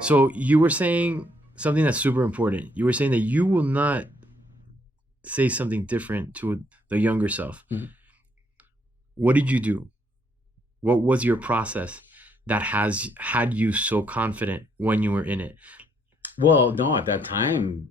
So you were saying something that's super important. You were saying that you will not say something different to the younger self. Mhm. What did you do? What was your process that has had you so confident when you were in it? Well, no, at that time,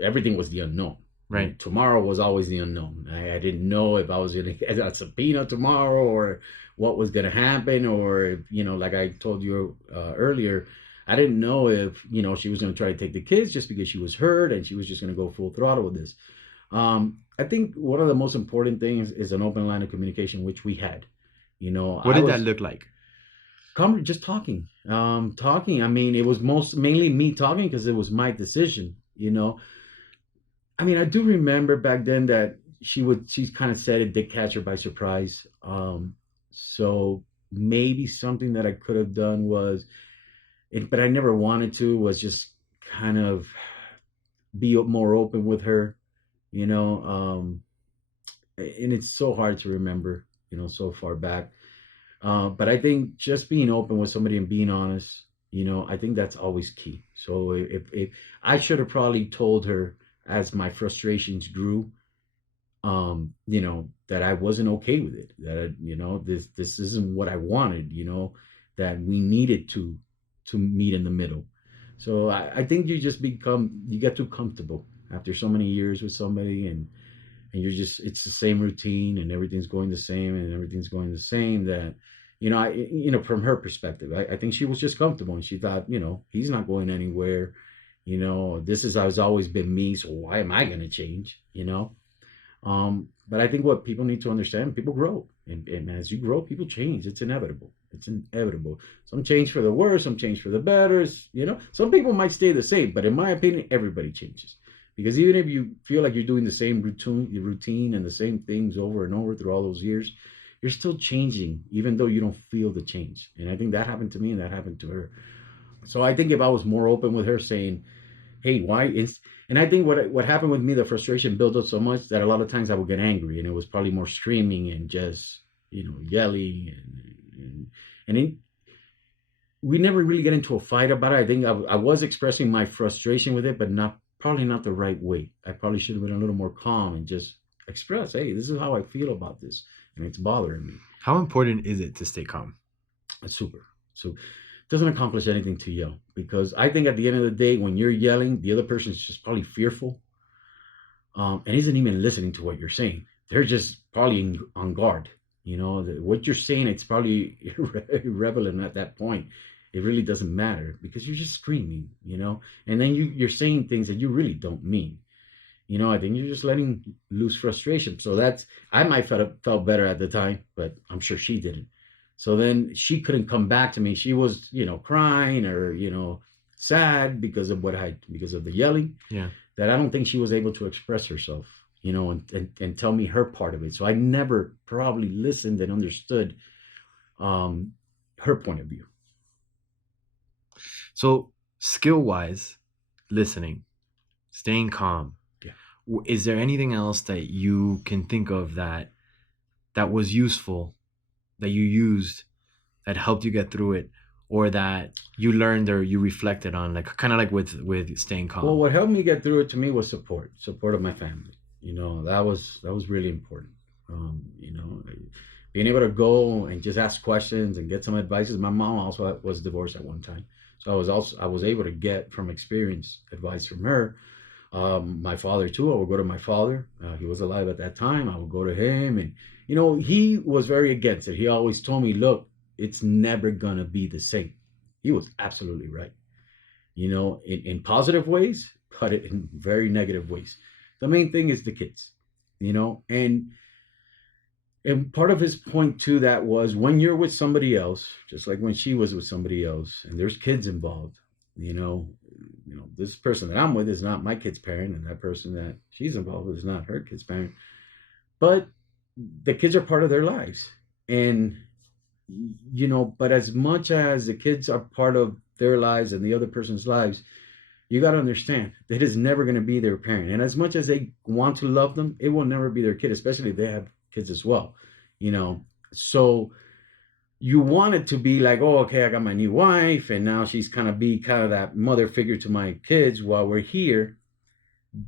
everything was the unknown. Right. Tomorrow was always the unknown. I didn't know if I was going to get a subpoena tomorrow or what was going to happen, or if, like I told you earlier, I didn't know if, she was going to try to take the kids just because she was hurt and she was just going to go full throttle with this. I think one of the most important things is an open line of communication, which we had. What I did that was look like? just talking. Talking. I mean, it was mainly me talking because it was my decision. I mean, I do remember back then that she kind of said it did catch her by surprise. So maybe something that I could have done was, but I never wanted to, was just kind of be more open with her. You know, and it's so hard to remember. So far back. But I think just being open with somebody and being honest, I think that's always key. So if I should have probably told her as my frustrations grew, that I wasn't okay with it, that this isn't what I wanted, that we needed to meet in the middle. So I think you get too comfortable after so many years with somebody, and it's the same routine and everything's going the same and everything's going the same, that from her perspective, I think she was just comfortable and she thought, he's not going anywhere. This is has always been me, so why am I going to change? But I think what people need to understand, people grow, and as you grow, people change. It's inevitable. It's inevitable. Some change for the worse, some change for the better. Some people might stay the same, but in my opinion, everybody changes. Because even if you feel like you're doing the same routine and the same things over and over through all those years, you're still changing, even though you don't feel the change. And I think that happened to me and that happened to her. So I think if I was more open with her, saying, hey, why is, and I think what happened with me, the frustration built up so much that a lot of times I would get angry, and it was probably more screaming and just yelling, and we never really get into a fight about it. I think I was expressing my frustration with it, but not probably not the right way. I probably should have been a little more calm and just express, hey, this is how I feel about this, and it's bothering me. How important is it to stay calm? It's super. So it doesn't accomplish anything to yell, because I think at the end of the day, when you're yelling, the other person is just probably fearful, and isn't even listening to what you're saying. They're just probably on guard. What you're saying, it's probably irrelevant at that point. It really doesn't matter because you're just screaming, and then you're saying things that you really don't mean. I think you're just letting loose frustration. So I might felt better at the time, but I'm sure she didn't. So then she couldn't come back to me. She was, crying or, sad because of the yelling, Yeah. that I don't think she was able to express herself, and tell me her part of it. So I never probably listened and understood um, her point of view. So skill wise, listening, staying calm. Yeah. Is there anything else that you can think of that was useful that you used that helped you get through it, or that you learned or you reflected on, like kind of like with staying Well, calm? what helped me get through it to me was support of my family. That was really important. Being able to go and just ask questions and get some advice. My mom also was divorced at one time, so I was able to get from experience advice from her. My father too. I would go to my father. He was alive at that time. I would go to him, and he was very against it. He always told me, "Look, it's never gonna be the same." He was absolutely right. In positive ways, but in very negative ways. The main thing is the kids, and part of his point to that was, when you're with somebody else, just like when she was with somebody else, and there's kids involved, this person that I'm with is not my kid's parent, and that person that she's involved with is not her kid's parent. But the kids are part of their lives, and but as much as the kids are part of their lives and the other person's lives, you got to understand that it's never going to be their parent. And as much as they want to love them, it will never be their kid, especially if they have kids as well. So you want it to be like, oh, okay, I got my new wife, and now she's kind of that mother figure to my kids while we're here,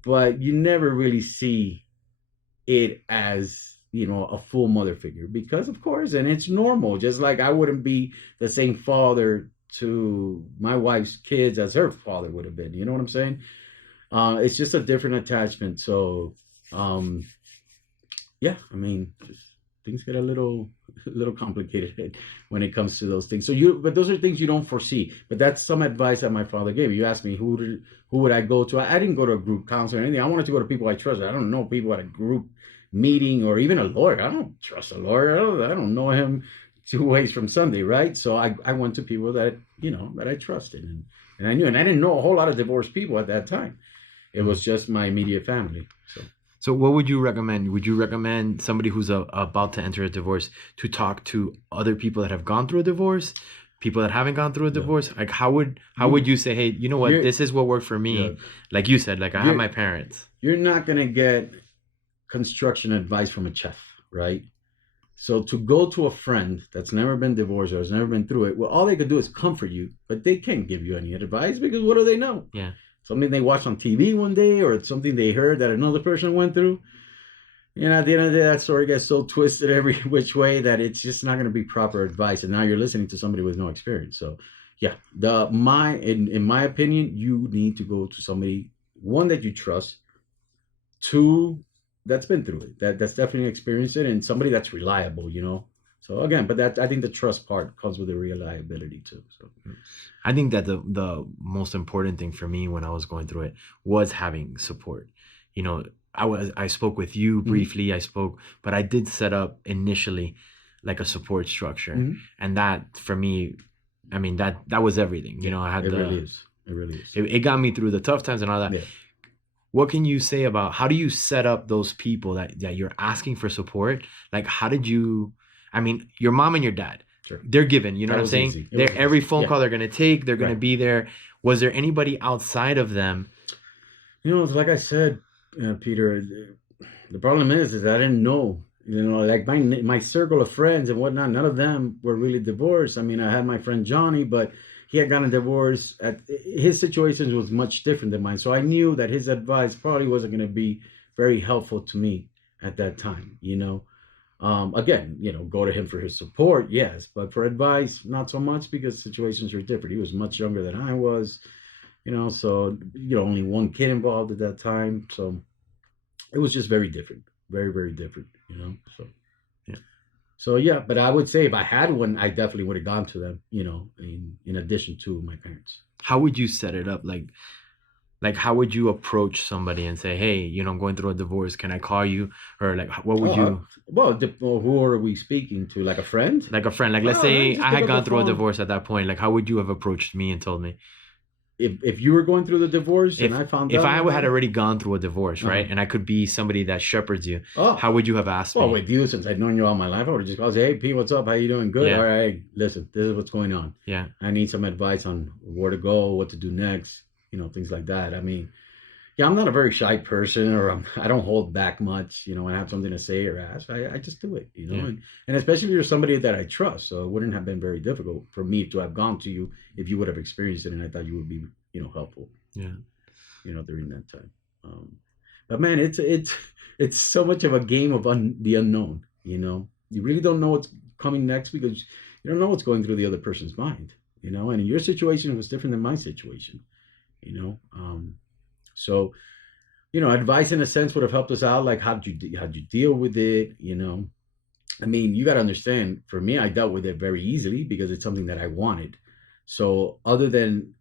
but you never really see it as a full mother figure because of course, and it's normal, just like I wouldn't be the same father to my wife's kids as her father would have been, you know what I'm saying? It's just a different attachment. So yeah, I mean, just things get a little complicated when it comes to those things. But those are things you don't foresee. But that's some advice that my father gave. You asked me who would I go to? I didn't go to a group counselor or anything. I wanted to go to people I trust. I don't know people at a group meeting or even a lawyer. I don't trust a lawyer. I don't know him 2 ways from Sunday, right? So I went to people that that I trusted and I knew, and I didn't know a whole lot of divorced people at that time. It was just my immediate family. So what would you recommend? Would you recommend somebody who's about to enter a divorce to talk to other people that have gone through a divorce, people that haven't gone through a Yeah. divorce? Like how would you say, hey, you know what, You're- this is what worked for me? Yeah. Like you said, like I have You're- my parents. You're not gonna get construction advice from a chef, right? So to go to a friend that's never been divorced or has never been through it, well, all they could do is comfort you, but they can't give you any advice because what do they know? Yeah. Something they watched on TV one day or it's something they heard that another person went through. At the end of the day, that story gets so twisted every which way that it's just not going to be proper advice. And now you're listening to somebody with no experience. So, yeah, in my opinion, you need to go to somebody, one that you trust, two that's been through it, that's definitely experienced it, and somebody that's reliable. So again, but that I think the trust part comes with the reliability too. So I think that the most important thing for me when I was going through it was having support. You know, I spoke with you briefly, but I did set up initially like a support structure. Mhm. And that for me, I mean that was everything. You know, I had it really is. It really is. it got me through the tough times and all that. Yeah. What can you say about how do you set up those people that you're asking for support? Like how did you, I mean, your mom and your dad, Sure. they're given, you know That what I'm was saying? easy. It They're was every easy. phone Yeah. call they're gonna take, they're gonna Right. be there. Was there anybody outside of them? It's like I said, Peter. The problem is I didn't know. Like my circle of friends and whatnot. None of them were really divorced. I mean, I had my friend Johnny, but he had gotten divorced. His situation was much different than mine, so I knew that his advice probably wasn't going to be very helpful to me at that time. Again, go to him for his support, yes, but for advice, not so much because situations were different. He was much younger than I was. So only one kid involved at that time, so it was just very different, very very different. So Yeah. so yeah, but I would say if I had one, I definitely would have gone to them. In addition to my parents. How would you set it up? Like how would you approach somebody and say, hey, I'm going through a divorce, can I call you? Or like what would you, Well, who are we speaking to? Like a friend? like a friend, like let's Oh, say just I pick had up gone the through a phone. divorce at that point, like how would you have approached me and told me? If you were going through the divorce If and I found if out, I had already gone through a divorce, right, Uh-huh. and I could be somebody that shepherds you, oh, how would you have asked well, me? with you, since I'd known you all my life, I would have just called, say, hey, Pete, what's up? How you doing? Good. Yeah. All right, listen, this is what's going on. Yeah. I need some advice on where to go, what to do next, things like that. I mean, yeah, I'm not a very shy person, or I don't hold back much. When I have something to say or ask, I just do it. Yeah. And especially if you're somebody that I trust, so it wouldn't have been very difficult for me to have gone to you if you would have experienced it, and I thought you would be, helpful. Yeah. During that time. But man, it's so much of a game of the unknown. You really don't know what's coming next because you don't know what's going through the other person's mind. And your situation was different than my situation. So advice in a sense would have helped us out. Like how'd you deal with it? I mean, you got to understand. For me, I dealt with it very easily because it's something that I wanted. So other than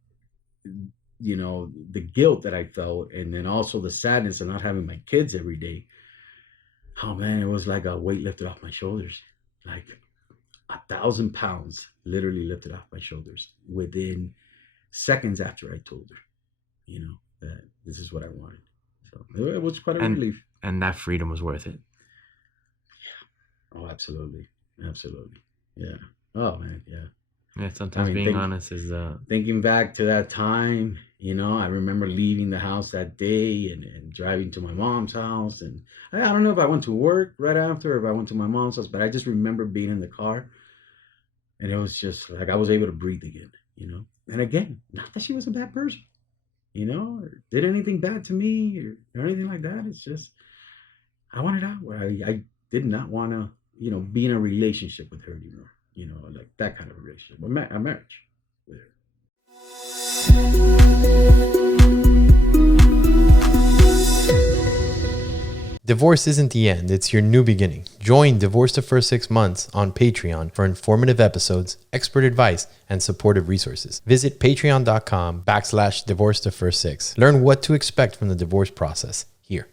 the guilt that I felt, and then also the sadness of not having my kids every day. Oh man, it was like a weight lifted off my shoulders, like 1,000 pounds literally lifted off my shoulders within seconds after I told her, that this is what I wanted. So it was quite a relief. And that freedom was worth it. Oh, absolutely, absolutely, yeah. Oh man, yeah. Yeah, sometimes being honest is thinking back to that time. I remember leaving the house that day and driving to my mom's house, and I don't know if I went to work right after or if I went to my mom's house, but I just remember being in the car And it was just like I was able to breathe again, you know. And again, not that she was a bad person, you know, or did anything bad to me or anything like that. It's just I wanted out. I did not want to, you know, be in a relationship with her anymore, you know, like that kind of relationship, a marriage with her. Divorce isn't the end, it's your new beginning. Join Divorce the First 6 Months on Patreon for informative episodes, expert advice, and supportive resources. Visit patreon.com/divorce the first 6. Learn what to expect from the divorce process